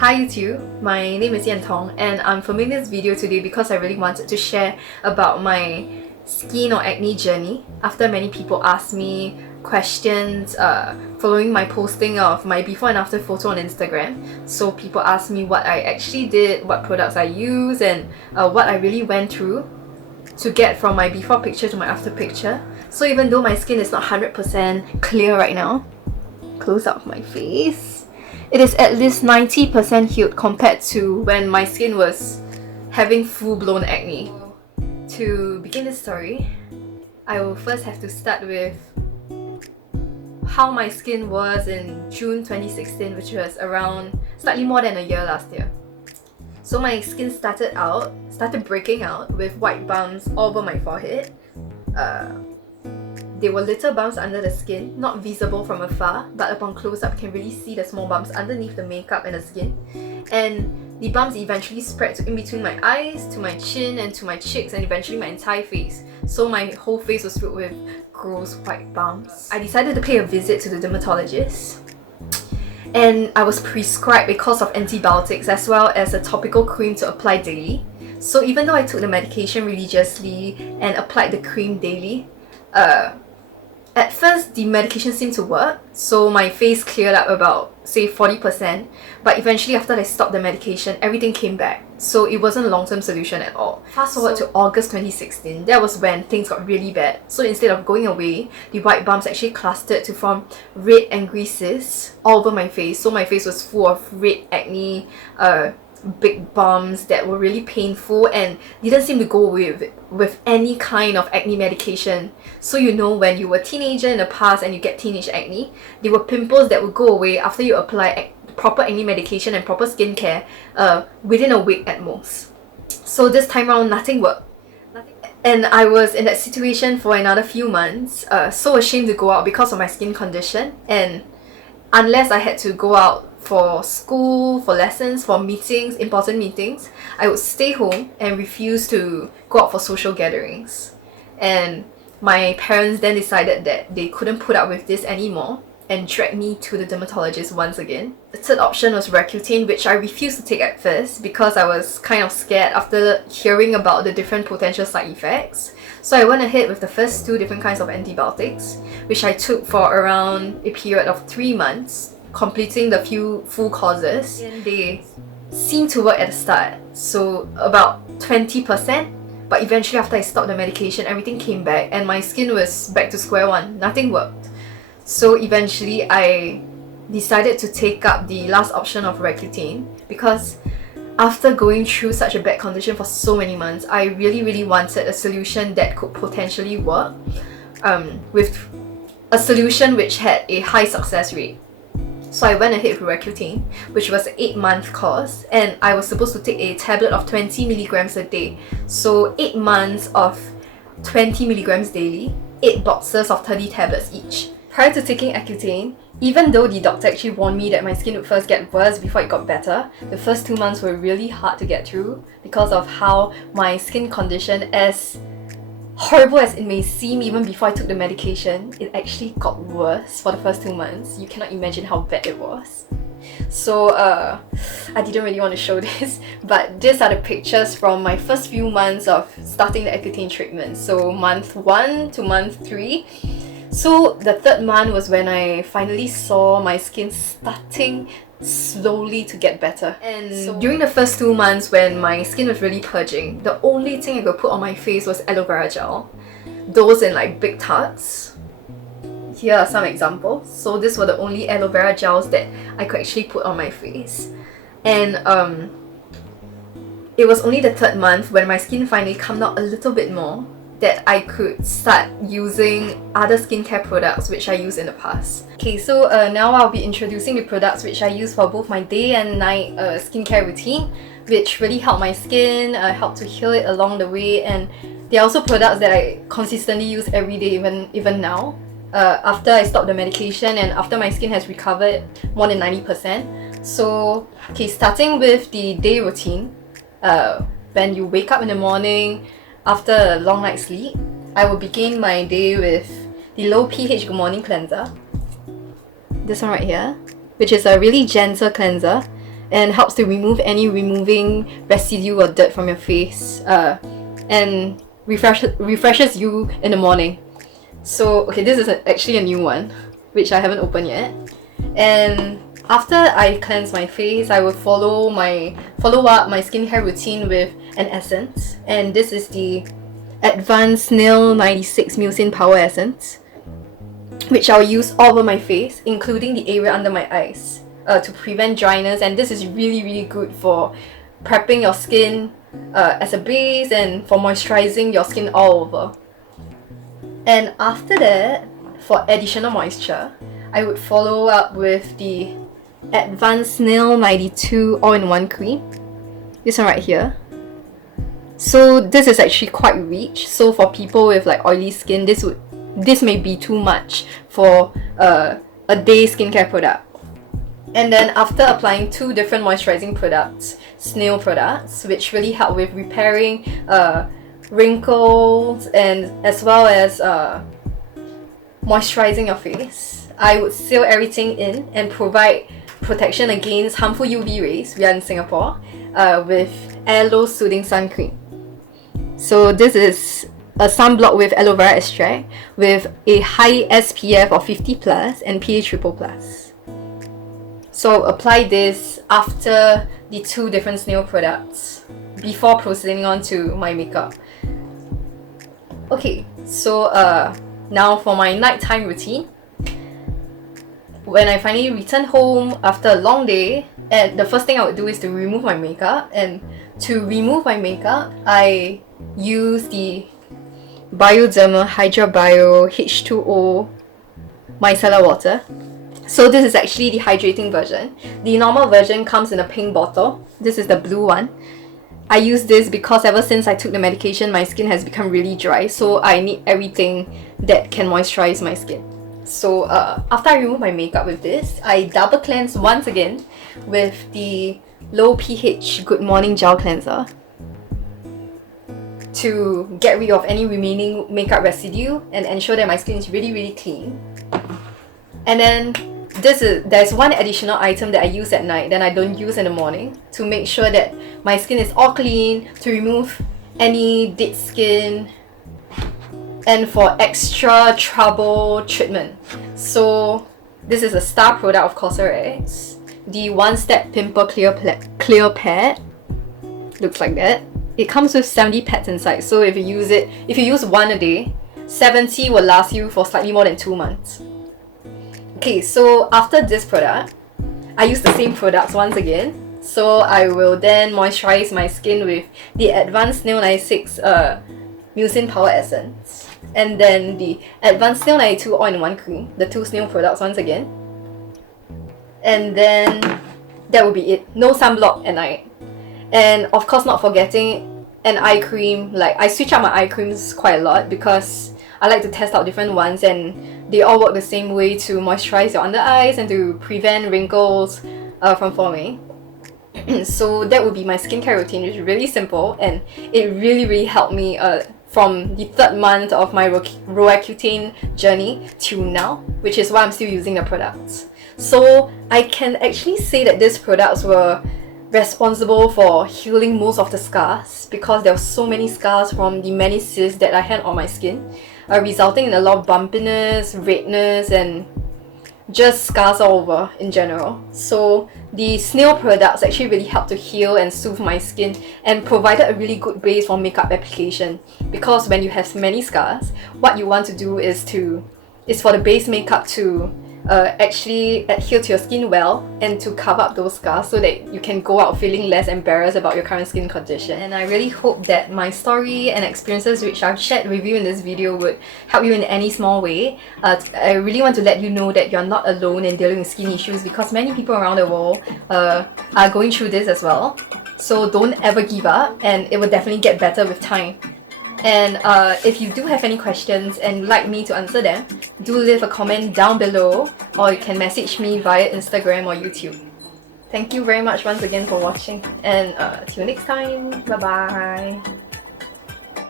Hi YouTube, my name is Yan Tong and I'm filming this video today because I really wanted to share about my skin or acne journey after many people asked me questions following my posting of my before and after photo on Instagram. So people asked me what I actually did, what products I use, and what I really went through to get from my before picture to my after picture. So even though my skin is not 100% clear right now, close up my face, it is at least 90% healed compared to when my skin was having full-blown acne. To begin this story, I will first have to start with how my skin was in June 2016, which was around slightly more than a year last year. So my skin started breaking out with white bumps all over my forehead. They were little bumps under the skin, not visible from afar, but upon close-up can really see the small bumps underneath the makeup and the skin. And the bumps eventually spread to in between my eyes, to my chin, and to my cheeks, and eventually my entire face. So my whole face was filled with gross white bumps. I decided to pay a visit to the dermatologist, and I was prescribed a course of antibiotics as well as a topical cream to apply daily. So even though I took the medication religiously and applied the cream daily, at first the medication seemed to work, so my face cleared up about say 40%, but eventually after I stopped the medication, everything came back. So it wasn't a long-term solution at all. Fast forward to August 2016, that was when things got really bad. So instead of going away, the white bumps actually clustered to form red angry cysts all over my face. So my face was full of red acne, big bumps that were really painful and didn't seem to go away with any kind of acne medication. So you know, when you were a teenager in the past and you get teenage acne, there were pimples that would go away after you apply proper acne medication and proper skincare within a week at most. So this time around, nothing worked. And I was in that situation for another few months, so ashamed to go out because of my skin condition, and unless I had to go out for school, for lessons, for meetings, important meetings, I would stay home and refuse to go out for social gatherings. And my parents then decided that they couldn't put up with this anymore and dragged me to the dermatologist once again. The third option was Roaccutane, which I refused to take at first because I was kind of scared after hearing about the different potential side effects. So I went ahead with the first two different kinds of antibiotics, which I took for around a period of 3 months, completing the few full courses. And they seemed to work at the start, so about 20%, but eventually after I stopped the medication, everything came back and my skin was back to square one. Nothing worked. So eventually I decided to take up the last option of Roaccutane because after going through such a bad condition for so many months, I really wanted a solution that could potentially work, with a solution which had a high success rate. So I went ahead with Roaccutane, which was an 8-month course, and I was supposed to take a tablet of 20 milligrams a day. So 8 months of 20 milligrams daily, 8 boxes of 30 tablets each. Prior to taking Accutane, even though the doctor actually warned me that my skin would first get worse before it got better, the first 2 months were really hard to get through because of how my skin condition, as horrible as it may seem even before I took the medication, it actually got worse for the first 2 months. You cannot imagine how bad it was. So I didn't really want to show this, but these are the pictures from my first few months of starting the Accutane treatment. So month 1 to month 3. So the 3rd month was when I finally saw my skin starting slowly to get better. And so during the first 2 months when my skin was really purging, the only thing I could put on my face was aloe vera gel. Those in like big tubs. Here are some examples. So these were the only aloe vera gels that I could actually put on my face. And it was only the 3rd month when my skin finally calmed out a little bit more that I could start using other skincare products which I used in the past. Okay, so now I'll be introducing the products which I use for both my day and night skincare routine, which really help my skin, help to heal it along the way, and they're also products that I consistently use every day, even now. After I stopped the medication and after my skin has recovered more than 90%. So, okay, starting with the day routine, when you wake up in the morning, after a long night's sleep, I will begin my day with the low pH Good Morning Cleanser. This one right here, which is a really gentle cleanser. and helps to remove any residue or dirt from your face, and refreshes you in the morning. So okay, this is actually a new one which I haven't opened yet. And after I cleanse my face, I will follow up my skincare routine with an essence, and this is the Advanced Snail 96 Mucin Power Essence, which I'll use all over my face, including the area under my eyes, to prevent dryness. And this is really good for prepping your skin as a base and for moisturizing your skin all over. And after that, for additional moisture, I would follow up with the Advanced Snail 92 All-in-One Cream. This one right here. So this is actually quite rich. So for people with like oily skin, this may be too much for a day skincare product. And then after applying 2 different moisturizing products, Snail products, which really help with repairing wrinkles and as well as moisturizing your face, I would seal everything in and provide protection against harmful UV rays. We are in Singapore, with Aloe Soothing Sun Cream. So this is a sunblock with aloe vera extract with a high SPF of 50+ and PA triple+. So apply this after the 2 different Snail products before proceeding on to my makeup. Okay, so now for my nighttime routine. When I finally return home after a long day, and the first thing I would do is to remove my makeup. And to remove my makeup, I use the BIODERMA Hydrabio H2O Micellar water. So this is actually the hydrating version. The normal version comes in a pink bottle. This is the blue one. I use this because ever since I took the medication, my skin has become really dry, so I need everything that can moisturize my skin. So after I remove my makeup with this, I double cleanse once again with the low pH Good Morning Gel Cleanser to get rid of any remaining makeup residue and ensure that my skin is really clean. And then there's one additional item that I use at night that I don't use in the morning to make sure that my skin is all clean, to remove any dead skin, and for extra trouble treatment. So this is a star product of COSRX, the one-step pimple clear pad. Looks like that. It comes with 70 pads inside, so if you use one a day, 70 will last you for slightly more than 2 months. Okay, so after this product, I use the same products once again. So I will then moisturize my skin with the Advanced Snail 96 Mucin Power Essence, and then the Advanced Snail 92 All-in-One Cream, the 2 Snail products once again. And then that will be it. No sunblock at night. And of course not forgetting an eye cream. Like, I switch up my eye creams quite a lot because I like to test out different ones, and they all work the same way to moisturize your under eyes and to prevent wrinkles from forming. So that would be my skincare routine, which is really simple, and it really helped me from the 3rd month of my Roaccutane journey to now, which is why I'm still using the products. So I can actually say that these products were responsible for healing most of the scars, because there were so many scars from the many cysts that I had on my skin, resulting in a lot of bumpiness, redness, and just scars all over in general. So the Snail products actually really helped to heal and soothe my skin and provided a really good base for makeup application, because when you have many scars, what you want to do is for the base makeup to actually adhere to your skin well and to cover up those scars so that you can go out feeling less embarrassed about your current skin condition. And I really hope that my story and experiences which I've shared with you in this video would help you in any small way. I really want to let you know that you're not alone in dealing with skin issues, because many people around the world are going through this as well. So don't ever give up, and it will definitely get better with time. And if you do have any questions and you'd like me to answer them, do leave a comment down below, or you can message me via Instagram or YouTube. Thank you very much once again for watching, and till next time, bye bye.